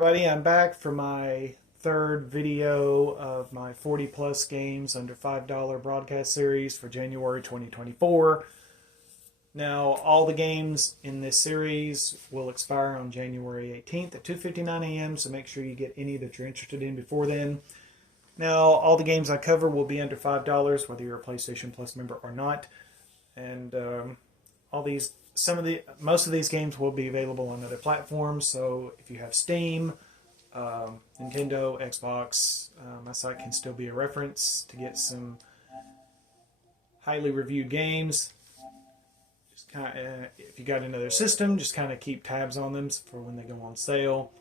Everybody, I'm back for my third video of my 40 plus games under $5 broadcast series for January 2024. Now, all the games in this series will expire on January 18th at 2:59 a.m., so make sure you get any that you're interested in before then. Now, all the games I cover will be under $5, whether you're a PlayStation Plus member or not. And most of these games will be available on other platforms. So if you have Steam, Nintendo, Xbox, my site can still be a reference to get some highly reviewed games. Just if you got another system, just kind of keep tabs on them for when they go on sale.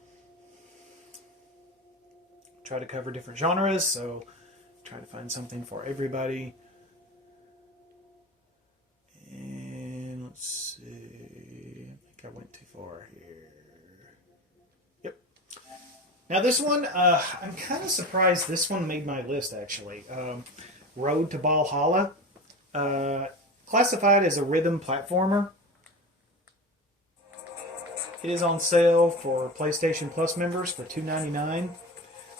Try to cover different genres, so try to find something for everybody. And let's see, I think I went too far here. Yep. Now this one, I'm kind of surprised this one made my list actually. Road to Ballhalla. Classified as a rhythm platformer. It is on sale for PlayStation Plus members for $2.99.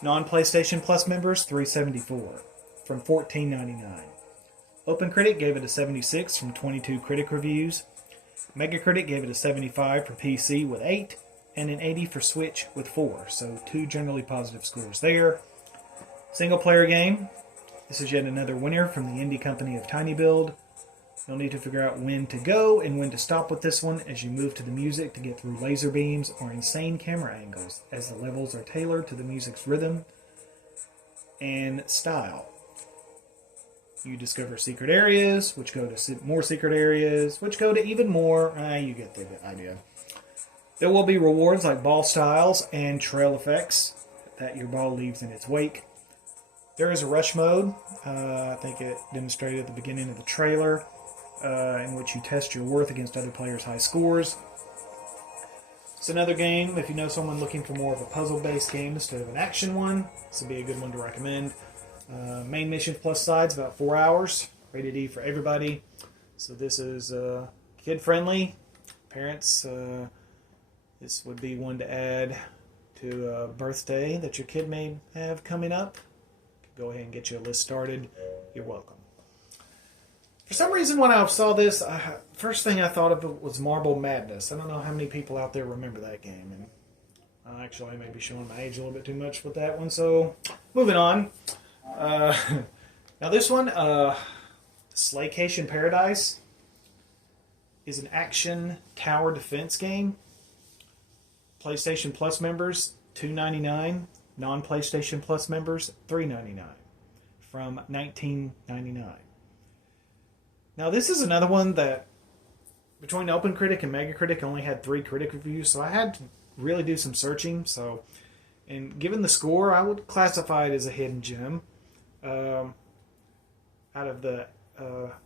Non-PlayStation Plus members, $3.74 from $14.99. OpenCritic gave it a 76 from 22 critic reviews. Megacritic gave it a 75 for PC with 8, and an 80 for Switch with 4. So 2 generally positive scores there. Single player game. This is yet another winner from the indie company of Tiny Build. You'll need to figure out when to go and when to stop with this one as you move to the music to get through laser beams or insane camera angles, as the levels are tailored to the music's rhythm and style. You discover secret areas, which go to more secret areas, which go to even more. You get the idea. There will be rewards like ball styles and trail effects that your ball leaves in its wake. There is a rush mode. I think it demonstrated at the beginning of the trailer, in which you test your worth against other players' high scores. It's another game, if you know someone looking for more of a puzzle-based game instead of an action one, this would be a good one to recommend. Main mission plus sides, about 4 hours. Rated E for everybody. So this is kid-friendly. Parents, this would be one to add to a birthday that your kid may have coming up. Go ahead and get you a list started. You're welcome. For some reason, when I saw this, first thing I thought of it was Marble Madness. I don't know how many people out there remember that game. And actually, I may be showing my age a little bit too much with that one. So, moving on. Now this one, Slaycation Paradise, is an action tower defense game. PlayStation Plus members, $2.99. Non-PlayStation Plus members, $3.99 from $19.99. Now this is another one that, between OpenCritic and Megacritic, only had 3 critic reviews, so I had to really do some searching. And given the score, I would classify it as a hidden gem. Out of the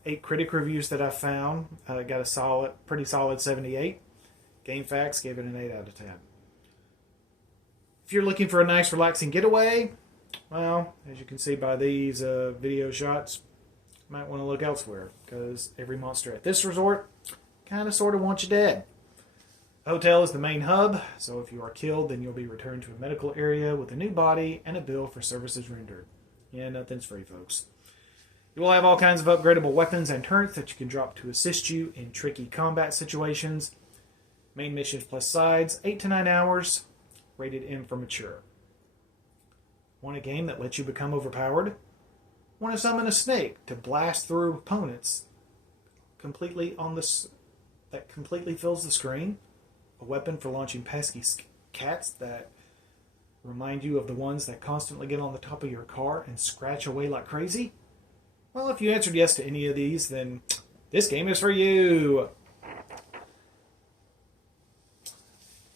8 critic reviews that I found, I got a pretty solid 78. GameFAQs gave it an 8 out of 10. If you're looking for a nice, relaxing getaway, well, as you can see by these video shots, you might want to look elsewhere, because every monster at this resort kind of sort of wants you dead. The hotel is the main hub, so if you are killed, then you'll be returned to a medical area with a new body and a bill for services rendered. Yeah, nothing's free, folks. You will have all kinds of upgradable weapons and turrets that you can drop to assist you in tricky combat situations. Main missions plus sides, 8 to 9 hours. Rated M for mature. Want a game that lets you become overpowered? Want to summon a snake to blast through opponents that completely fills the screen? A weapon for launching pesky cats that remind you of the ones that constantly get on the top of your car and scratch away like crazy? Well, if you answered yes to any of these, then this game is for you.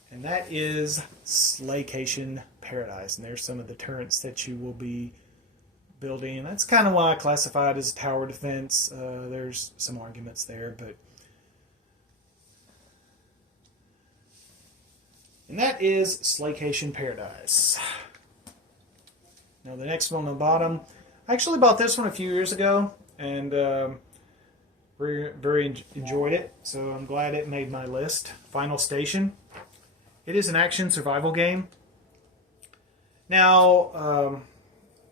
And that is Slaycation Paradise. And there's some of the turrets that you will be building. That's kind of why I classify it as a tower defense. There's some arguments there, but... And that is Slaycation Paradise. Now the next one on the bottom, I actually bought this one a few years ago, and very enjoyed it, so I'm glad it made my list. Final Station. It is an action survival game. Now,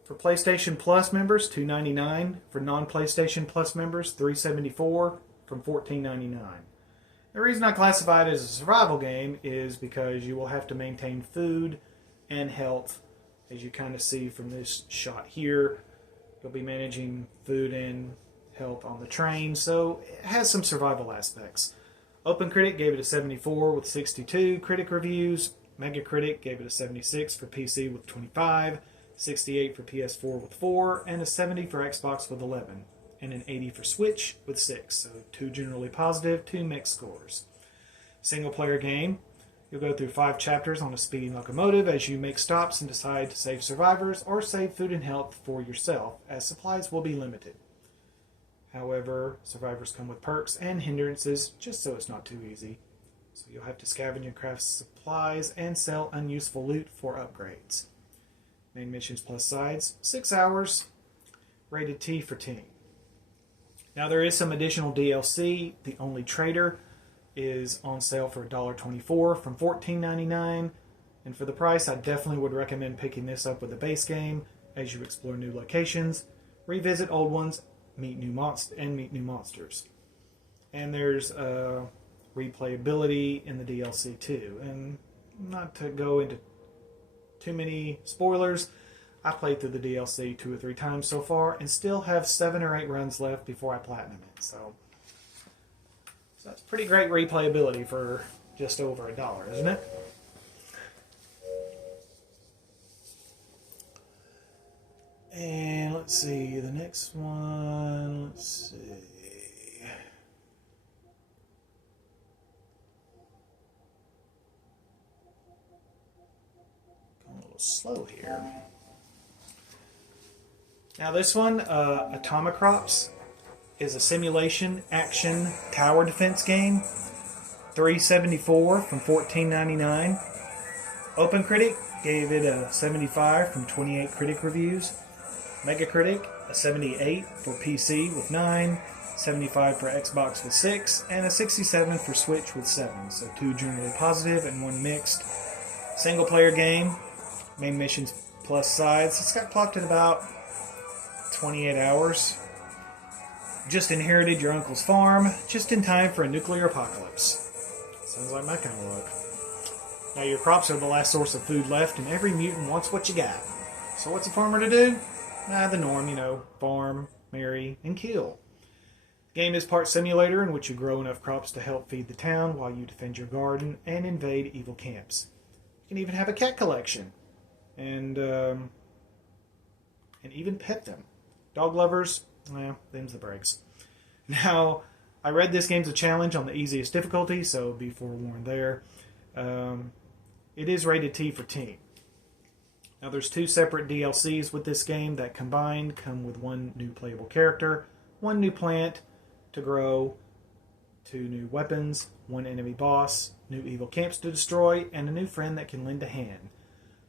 for PlayStation Plus members, $2.99. For non-PlayStation Plus members, $3.74 from $14.99. The reason I classify it as a survival game is because you will have to maintain food and health, as you kind of see from this shot here. You'll be managing food and health on the train, so it has some survival aspects. OpenCritic gave it a 74 with 62 critic reviews. Megacritic gave it a 76 for PC with 25, 68 for PS4 with 4, and a 70 for Xbox with 11, and an 80 for Switch with 6. So 2 generally positive, 2 mixed scores. Single player game. You'll go through 5 chapters on a speeding locomotive as you make stops and decide to save survivors or save food and health for yourself, as supplies will be limited. However, survivors come with perks and hindrances, just so it's not too easy. So you'll have to scavenge and craft supplies and sell unuseful loot for upgrades. Main missions plus sides, 6 hours, rated T for teen. Now there is some additional DLC. The Only Trader is on sale for $1.24 from $14.99. And for the price, I definitely would recommend picking this up with the base game as you explore new locations, revisit old ones, meet new monsters. And there's replayability in the DLC too. And not to go into too many spoilers, I played through the DLC 2 or 3 times so far and still have 7 or 8 runs left before I platinum it. So that's pretty great replayability for just over $1, isn't it? And let's see, the next one, let's see. Going a little slow here. Now this one, Atomicrops, is a simulation action tower defense game. $3.74 from $14.99. OpenCritic gave it a 75 from 28 critic reviews. Megacritic a 78 for PC with 9, 75 for Xbox with 6, and a 67 for Switch with 7. So 2 generally positive and 1 mixed. Single player game, main missions plus sides. It's got clocked at about 28 hours. Just inherited your uncle's farm, just in time for a nuclear apocalypse. Sounds like my kind of luck. Now your crops are the last source of food left, and every mutant wants what you got. So what's a farmer to do? The norm, farm, marry, and kill. The game is part simulator in which you grow enough crops to help feed the town while you defend your garden and invade evil camps. You can even have a cat collection, and even pet them. Dog lovers, them's the breaks. Now, I read this game's a challenge on the easiest difficulty, so be forewarned there. It is rated T for teen. Now, there's 2 separate DLCs with this game that combined come with 1 new playable character, 1 new plant to grow, 2 new weapons, 1 enemy boss, new evil camps to destroy, and a new friend that can lend a hand.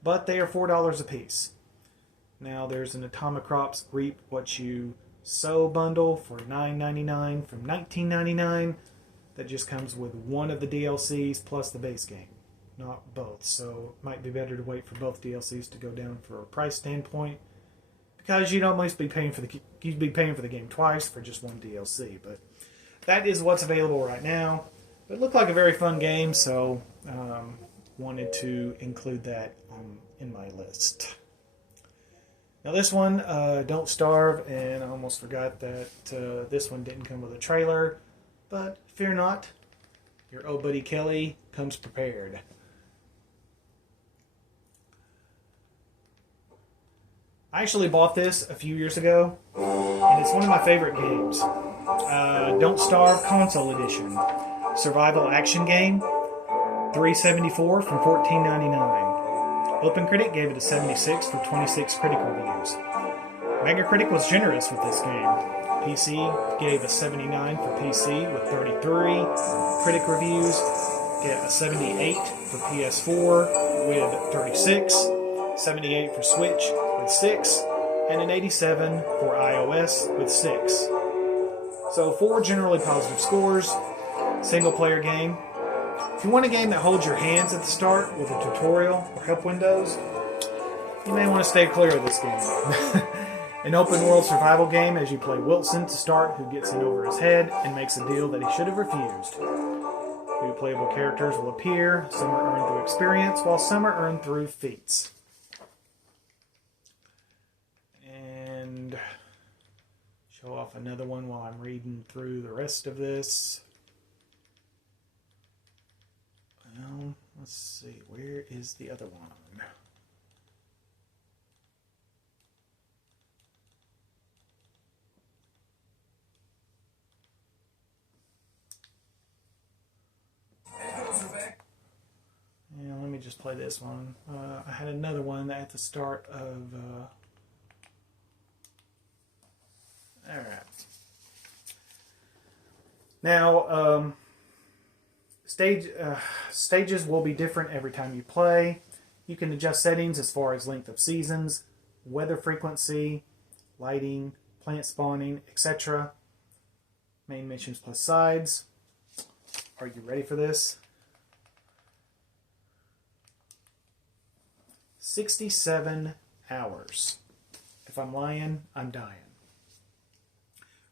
But they are $4 a piece. Now, there's an Atomicrops Reap What You Sow bundle for $9.99 from $19.99 that just comes with 1 of the DLCs plus the base game, not both. So it might be better to wait for both DLCs to go down for a price standpoint, because you'd almost be paying for the game twice for just 1 DLC. But that is what's available right now. It looked like a very fun game, so wanted to include that in my list. Now this one, Don't Starve, and I almost forgot that this one didn't come with a trailer, but fear not, your old buddy Kelly comes prepared. I actually bought this a few years ago, and it's one of my favorite games. Don't Starve Console Edition. Survival action game, $3.74 from $14.99. OpenCritic gave it a 76 for 26 critic reviews. Megacritic was generous with this game. PC gave a 79 for PC with 33 critic reviews. Get a 78 for PS4 with 36, 78 for Switch with 6, and an 87 for iOS with 6. So 4 generally positive scores. Single player game. If you want a game that holds your hands at the start with a tutorial or help windows, you may want to stay clear of this game. An open world survival game as you play Wilson to start, who gets in over his head and makes a deal that he should have refused. New playable characters will appear. Some are earned through experience, while some are earned through feats. And show off another one while I'm reading through the rest of this. Well, let's see. Where is the other one? Yeah, let me just play this one. I had another one at the start of... Alright. Now, stages will be different every time you play. You can adjust settings as far as length of seasons, weather frequency, lighting, plant spawning, etc. Main missions plus sides. Are you ready for this? 67 hours. If I'm lying, I'm dying.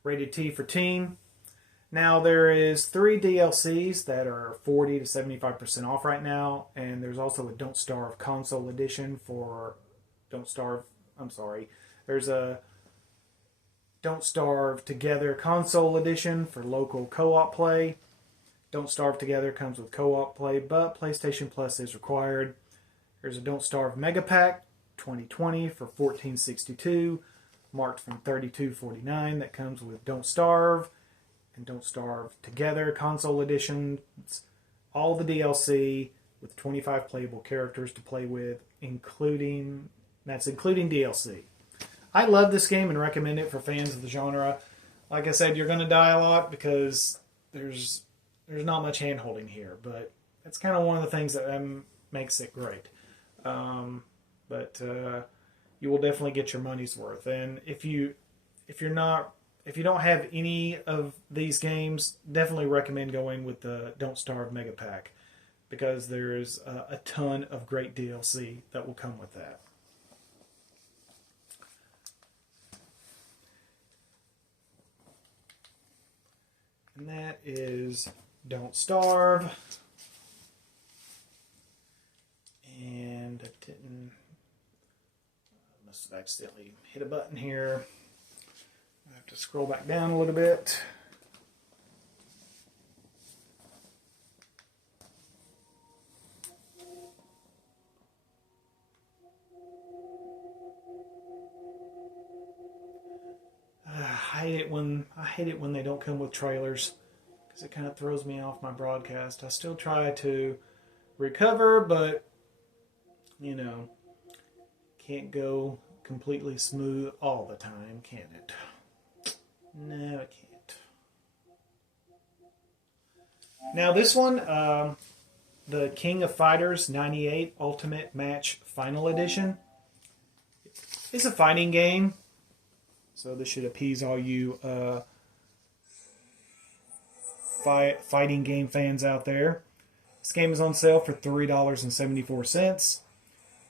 Rated T for teen. Now there is 3 DLCs that are 40 to 75% off right now, and there's also a Don't Starve console edition for there's a Don't Starve Together console edition for local co-op play. Don't Starve Together comes with co-op play, but PlayStation Plus is required. There's a Don't Starve Mega Pack 2020 for $14.62, marked from $32.49. That comes with Don't Starve and Don't Starve Together console editions. All the DLC with 25 playable characters to play with, including DLC. I love this game and recommend it for fans of the genre. Like I said, you're going to die a lot because there's not much hand-holding here, but that's kind of one of the things that makes it great. But you will definitely get your money's worth. And if you don't have any of these games, definitely recommend going with the Don't Starve Mega Pack, because there's a ton of great DLC that will come with that. And that is Don't Starve. And I must have accidentally hit a button here. I have to scroll back down a little bit. I hate it when they don't come with trailers, because it kind of throws me off my broadcast. I still try to recover, but you know, can't go completely smooth all the time, can it? No, it can't. Now this one, the King of Fighters 98 Ultimate Match Final Edition, is a fighting game. So this should appease all you fighting game fans out there. This game is on sale for $3.74.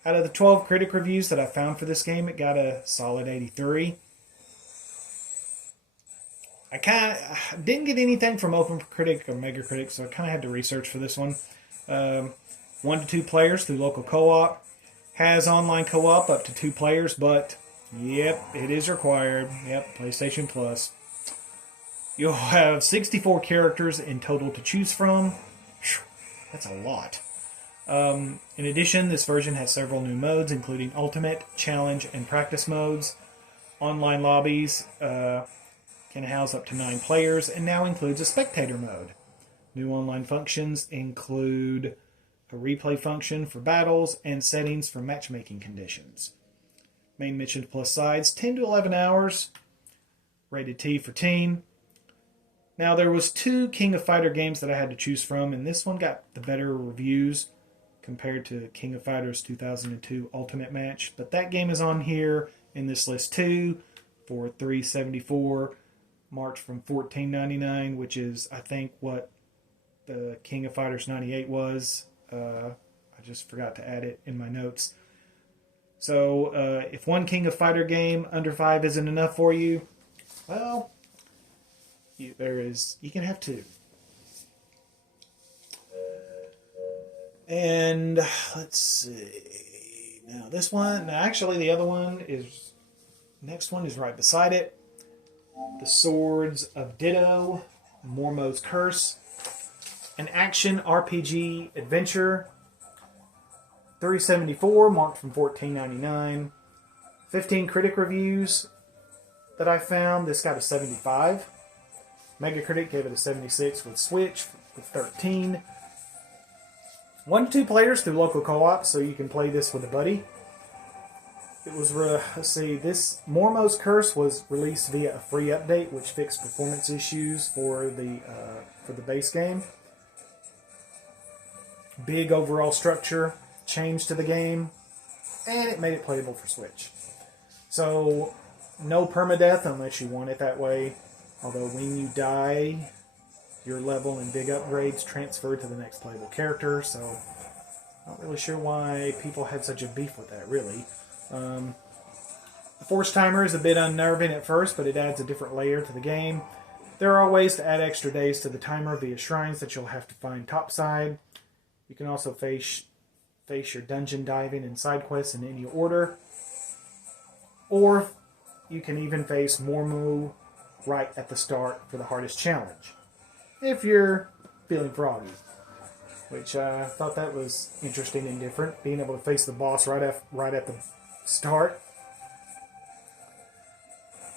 Out of the 12 critic reviews that I found for this game, it got a solid 83. I didn't get anything from OpenCritic or Megacritic, so I kind of had to research for this one. 1 to 2 players through local co-op. Has online co-op up to 2 players, but yep, it is required. Yep, PlayStation Plus. You'll have 64 characters in total to choose from. That's a lot. In addition, this version has several new modes, including Ultimate, Challenge, and Practice modes. Online lobbies can house up to 9 players, and now includes a spectator mode. New online functions include a replay function for battles and settings for matchmaking conditions. Main mission plus sides, 10 to 11 hours. Rated T for teen. Now there was 2 King of Fighter games that I had to choose from, and this one got the better reviews compared to King of Fighters 2002 Ultimate Match. But that game is on here in this list too for $3.74, marked from $14.99, which is I think what the King of Fighters 98 was. I just forgot to add it in my notes. So if one King of Fighter game under 5 isn't enough for you, well, you can have 2. And let's see. Now this one, actually the other one is, next one is right beside it. The Swords of Ditto, Mormo's Curse, an action RPG adventure. $3.74, marked from $14.99. 15 critic reviews that I found. This got a 75. Metacritic gave it a 76 with Switch with 13. 1 to 2 players through local co-op, so you can play this with a buddy. It was, let's see, this Mormo's Curse was released via a free update, which fixed performance issues for the base game. Big overall structure change to the game, and it made it playable for Switch. So, no permadeath unless you want it that way. Although when you die, your level and big upgrades transfer to the next playable character. So, not really sure why people had such a beef with that, really. The force timer is a bit unnerving at first, but it adds a different layer to the game. There are ways to add extra days to the timer via shrines that you'll have to find topside. You can also face your dungeon diving and side quests in any order. Or you can even face Mormo right at the start for the hardest challenge, if you're feeling froggy. Which I thought that was interesting and different, being able to face the boss right at the start.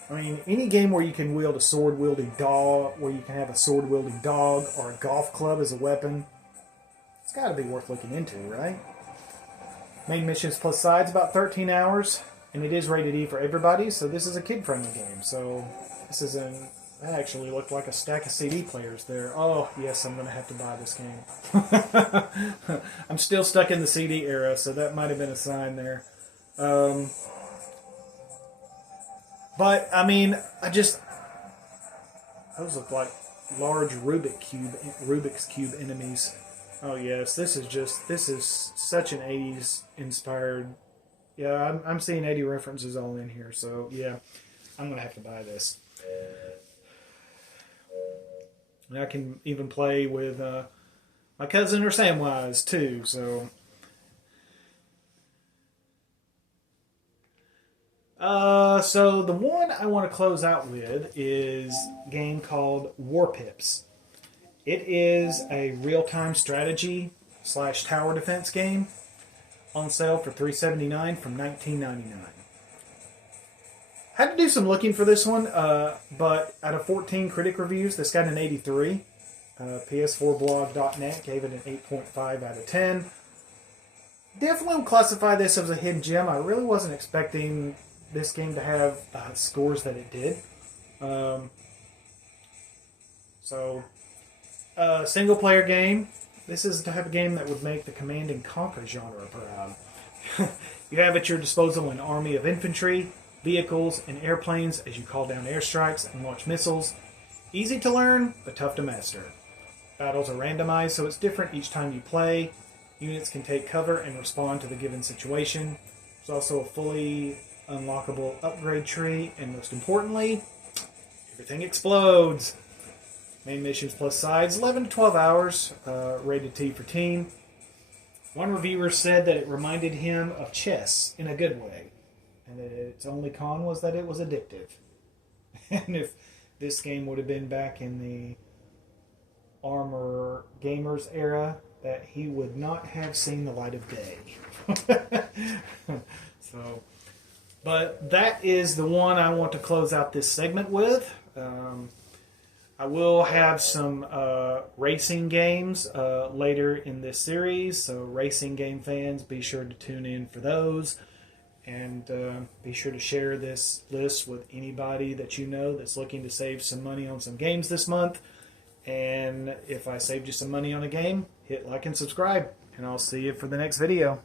I mean, any game where you can wield a sword-wielding dog, where you can have a sword-wielding dog or a golf club as a weapon, it's got to be worth looking into, right? Main missions plus sides, about 13 hours, and it is rated E for everybody, so this is a kid-friendly game. So this is that actually looked like a stack of CD players there. Oh, yes, I'm going to have to buy this game. I'm still stuck in the CD era, so that might have been a sign there. But, I mean, those look like large Rubik's Cube enemies. Oh, yes, this is such an 80s inspired. Yeah, I'm seeing 80 references all in here, so yeah, I'm going to have to buy this. And I can even play with my cousin or Samwise, too, so. So the one I want to close out with is a game called Warpips. It is a real-time strategy / tower defense game on sale for $3.79 from $19.99. Had to do some looking for this one, but out of 14 critic reviews, this got an 83. PS4blog.net gave it an 8.5 out of 10. Definitely would classify this as a hidden gem. I really wasn't expecting this game to have scores that it did. Single player game. This is the type of game that would make the Command and Conquer genre proud. You have at your disposal an army of infantry, vehicles, and airplanes as you call down airstrikes and launch missiles. Easy to learn, but tough to master. Battles are randomized, so it's different each time you play. Units can take cover and respond to the given situation. There's also a fully unlockable upgrade tree, and most importantly, everything explodes. Main missions plus sides, 11 to 12 hours, rated T for teen. One reviewer said that it reminded him of chess in a good way, and that its only con was that it was addictive. And if this game would have been back in the Armor Gamers era, that he would not have seen the light of day. But that is the one I want to close out this segment with. I will have some racing games later in this series, so racing game fans, be sure to tune in for those. And be sure to share this list with anybody that you know that's looking to save some money on some games this month. And if I saved you some money on a game, hit like and subscribe. And I'll see you for the next video.